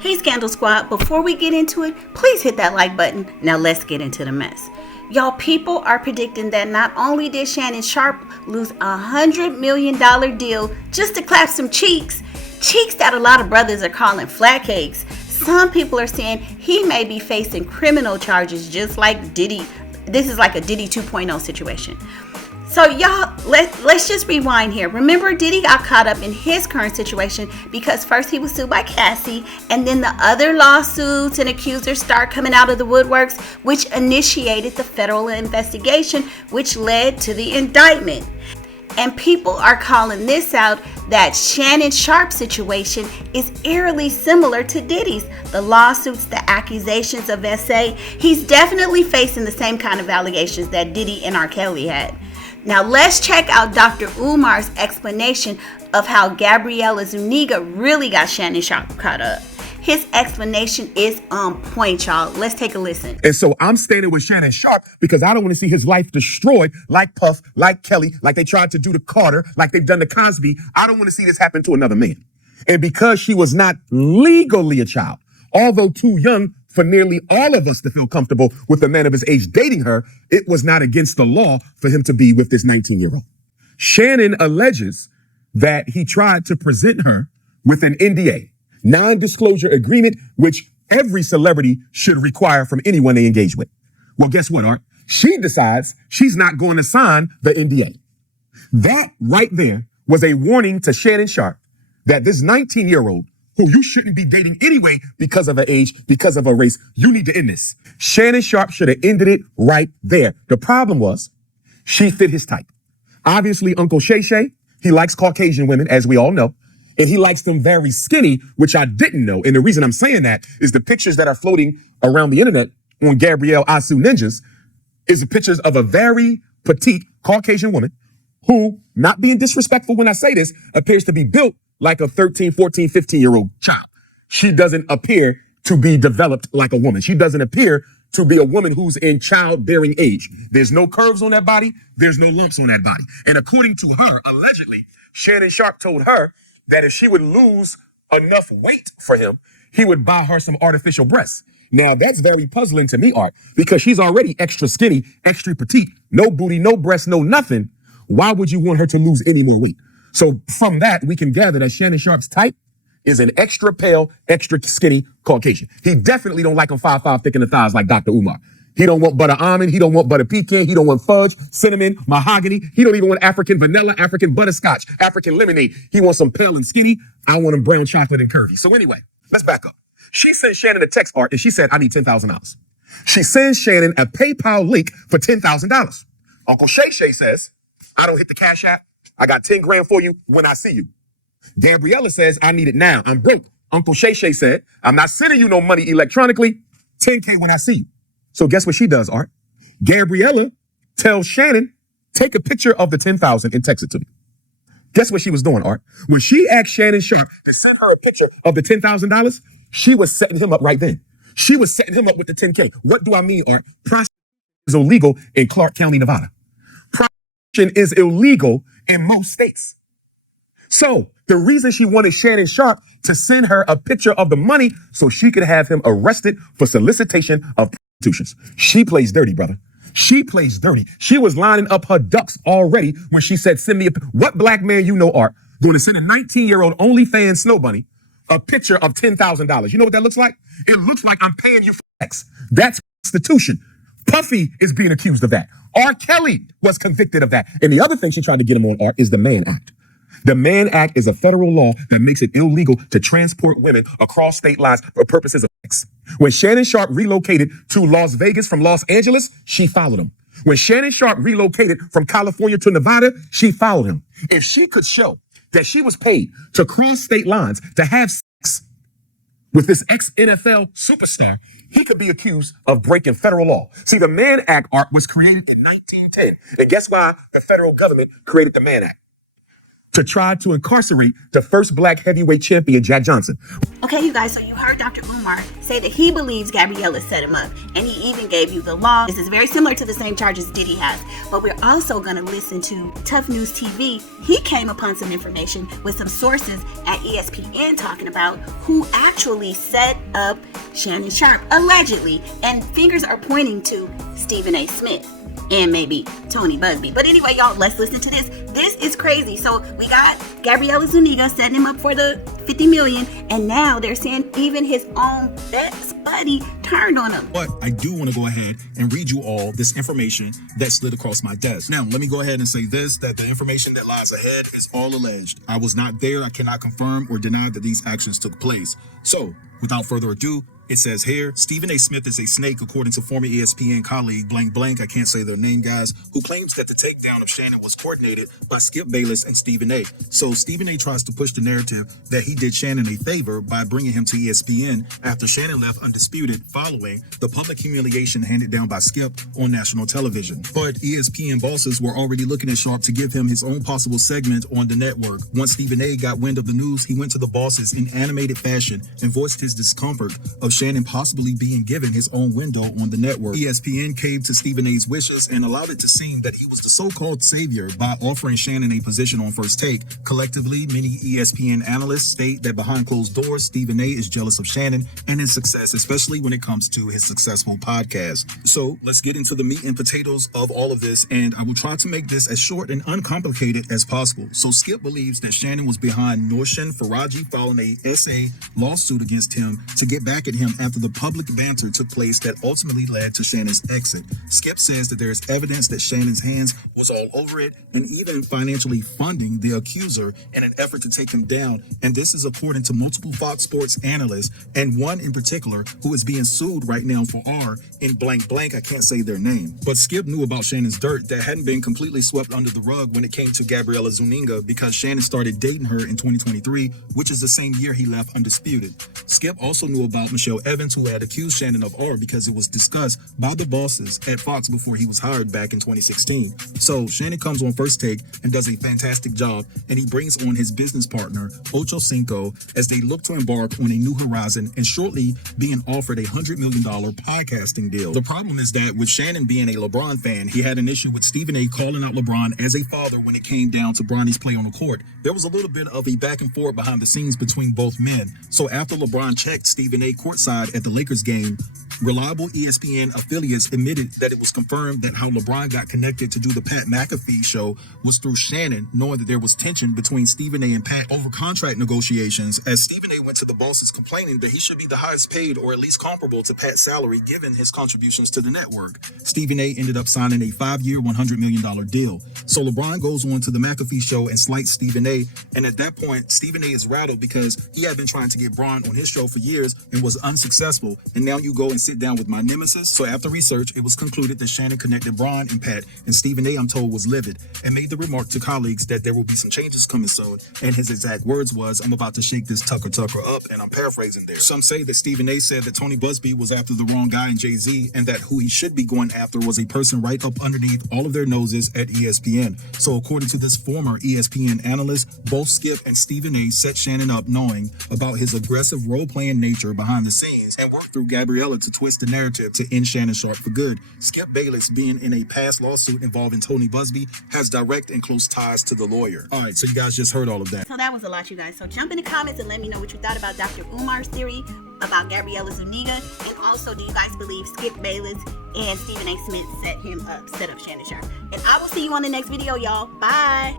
Hey Scandal Squad, before we get into it, please hit that like button. Now let's get into the mess. Y'all, people are predicting that not only did Shannon Sharpe lose $100 million deal just to clap some cheeks that a lot of brothers are calling flat cakes. Some people are saying he may be facing criminal charges just like Diddy. This is like a Diddy 2.0 situation. So y'all, let's just rewind here. Remember, Diddy got caught up in his current situation because first he was sued by Cassie, and then the other lawsuits and accusers start coming out of the woodworks, which initiated the federal investigation, which led to the indictment. And people are calling this out that Shannon Sharpe situation is eerily similar to Diddy's. The lawsuits, the accusations of SA, he's definitely facing the same kind of allegations that Diddy and R. Kelly had. Now let's check out Dr. Umar's explanation of how Gabriella Zuniga really got Shannon Sharpe caught up. His explanation is on point, y'all. Let's take a listen. And so I'm standing with Shannon Sharpe because I don't want to see his life destroyed like Puff, like Kelly, like they tried to do to Carter, like they've done to Cosby. I don't want to see this happen to another man. And because she was not legally a child, although too young for nearly all of us to feel comfortable with a man of his age dating her, it was not against the law for him to be with this 19-year-old. Shannon alleges that he tried to present her with an NDA, non-disclosure agreement, which every celebrity should require from anyone they engage with. Well, guess what, Art? She decides she's not going to sign the NDA. That right there was a warning to Shannon Sharpe that this 19-year-old who you shouldn't be dating anyway because of her age, because of her race, you need to end this. Shannon Sharpe should have ended it right there. The problem was she fit his type. Obviously, Uncle Shay Shay, he likes Caucasian women, as we all know. And he likes them very skinny, which I didn't know. And the reason I'm saying that is the pictures that are floating around the internet on Gabrielle Asu Ninjas is the pictures of a very petite Caucasian woman who, not being disrespectful when I say this, appears to be built like a 13, 14, 15-year-old child. She doesn't appear to be developed like a woman. She doesn't appear to be a woman who's in childbearing age. There's no curves on that body. There's no lumps on that body. And according to her, allegedly, Shannon Sharpe told her that if she would lose enough weight for him, he would buy her some artificial breasts. Now, that's very puzzling to me, Art, because she's already extra skinny, extra petite, no booty, no breasts, no nothing. Why would you want her to lose any more weight? So from that, we can gather that Shannon Sharpe's type is an extra pale, extra skinny Caucasian. He definitely don't like them 5'5", thick in the thighs like Dr. Umar. He don't want butter almond. He don't want butter pecan. He don't want fudge, cinnamon, mahogany. He don't even want African vanilla, African butterscotch, African lemonade. He wants some pale and skinny. I want him brown chocolate and curvy. So anyway, let's back up. She sent Shannon a text, Art, and she said, I need $10,000. She sends Shannon a PayPal link for $10,000. Uncle Shay Shay says, I don't hit the Cash App. I got 10 grand for you when I see you. Gabriella says, I need it now. I'm broke. Uncle Shay Shay said, I'm not sending you no money electronically. 10K when I see you. So guess what she does, Art? Gabriella tells Shannon, take a picture of the 10,000 and text it to me. Guess what she was doing, Art? When she asked Shannon Sharpe to send her a picture of the $10,000, she was setting him up right then. She was setting him up with the 10K. What do I mean, Art? Prostitution is illegal in Clark County, Nevada. Prostitution is illegal in most states. So the reason she wanted Shannon Sharpe to send her a picture of the money so she could have him arrested for solicitation of prostitutions. She plays dirty, brother. She plays dirty. She was lining up her ducks already when she said, send me what black man you know, Art, going to send a 19-year-old OnlyFans snow bunny a picture of $10,000. You know what that looks like? It looks like I'm paying you for sex. That's prostitution. Puffy is being accused of that. R. Kelly was convicted of that. And the other thing she tried to get him on, Art, is the Mann Act. The Mann Act is a federal law that makes it illegal to transport women across state lines for purposes of sex. When Shannon Sharpe relocated to Las Vegas from Los Angeles, she followed him. When Shannon Sharpe relocated from California to Nevada, she followed him. If she could show that she was paid to cross state lines to have sex with this ex-NFL superstar, he could be accused of breaking federal law. See, the Mann Act, Art, was created in 1910. And guess why the federal government created the Mann Act? to try to incarcerate the first black heavyweight champion, Jack Johnson. Okay, you guys, so you heard Dr. Umar say that he believes Gabriella set him up, and he even gave you the law. This is very similar to the same charges Diddy has, but we're also going to listen to Tough News TV. He came upon some information with some sources at ESPN talking about who actually set up Shannon Sharpe, allegedly, and fingers are pointing to Stephen A. Smith and maybe Tony Busby. But anyway, y'all, let's listen to this. This is crazy. So we got Gabriella Zuniga setting him up for the 50 million, and now they're saying even his own best buddy turned on him. But I do want to go ahead and read you all this information that slid across my desk. Now, let me go ahead and say this, that the information that lies ahead is all alleged. I was not there. I cannot confirm or deny that these actions took place. So, without further ado, it says here, Stephen A. Smith is a snake, according to former ESPN colleague blank blank, I can't say their name, guys, who claims that the takedown of Shannon was coordinated by Skip Bayless and Stephen A. So Stephen A. tries to push the narrative that he did Shannon a favor by bringing him to ESPN after Shannon left undisputed following the public humiliation handed down by Skip on national television. But ESPN bosses were already looking at Sharpe to give him his own possible segment on the network. Once Stephen A. got wind of the news, he went to the bosses in animated fashion and voiced his discomfort of Shannon possibly being given his own window on the network. ESPN caved to Stephen A.'s wishes and allowed it to seem that he was the so-called savior by offering Shannon a position on First Take. Collectively, many ESPN analysts state that behind closed doors, Stephen A. is jealous of Shannon and his success, especially when it comes to his successful podcast. So let's get into the meat and potatoes of all of this, and I will try to make this as short and uncomplicated as possible. So Skip believes that Shannon was behind Norshin Faraji filing a SA lawsuit against him to get back at him after the public banter took place that ultimately led to Shannon's exit. Skip says that there is evidence that Shannon's hands was all over it and even financially funding the accuser in an effort to take him down. And this is according to multiple Fox Sports analysts, and one in particular who is being sued right now for R in blank blank, I can't say their name. But Skip knew about Shannon's dirt that hadn't been completely swept under the rug when it came to Gabriella Zuniga, because Shannon started dating her in 2023, which is the same year he left undisputed. Skip also knew about Michelle Evans, who had accused Shannon of R because it was discussed by the bosses at Fox before he was hired back in 2016. So Shannon comes on First Take and does a fantastic job, and he brings on his business partner, Ocho Cinco, as they look to embark on a new horizon and shortly being offered a $100 million podcasting deal. The problem is that with Shannon being a LeBron fan, he had an issue with Stephen A. calling out LeBron as a father when it came down to Bronny's play on the court. There was a little bit of a back and forth behind the scenes between both men. So after LeBron checked Stephen A. courtside at the Lakers game, reliable ESPN affiliates admitted that it was confirmed that how LeBron got connected to do the Pat McAfee show was through Shannon, knowing that there was tension between Stephen A. and Pat over contract negotiations, as Stephen A. went to the bosses complaining that he should be the highest paid or at least comparable to Pat's salary given his contributions to the network. Stephen A. ended up signing a 5-year, $100 million deal. So LeBron goes on to the McAfee show and slights Stephen A. And at that point, Stephen A. is rattled because he had been trying to get Bron on his show for years and was unsuccessful. And now you go and sit down with my nemesis. So after research, it was concluded that Shannon connected Bron and Pat, and Stephen A., I'm told, was livid and made the remark to colleagues that there will be some changes coming soon. And his exact words was, "I'm about to shake this Tucker up," and I'm paraphrasing there. Some say that Stephen A. said that Tony Busby was after the wrong guy in Jay-Z, and that who he should be going after was a person right up underneath all of their noses at ESPN. So according to this former ESPN analyst, both Skip and Stephen A. set Shannon up knowing about his aggressive role-playing nature behind the scenes and worked through Gabriella to twist the narrative to end Shannon Sharpe for good. Skip Bayless, being in a past lawsuit involving Tony Busby, has direct and close ties to the lawyer. All right, so you guys just heard all of that. So that was a lot, you guys. So jump in the comments and let me know what you thought about Dr. Umar's theory about Gabriella Zuniga, and also, do you guys believe Skip Bayless and Stephen A. Smith set up Shannon Sharpe? And I will see you on the next video, y'all. Bye.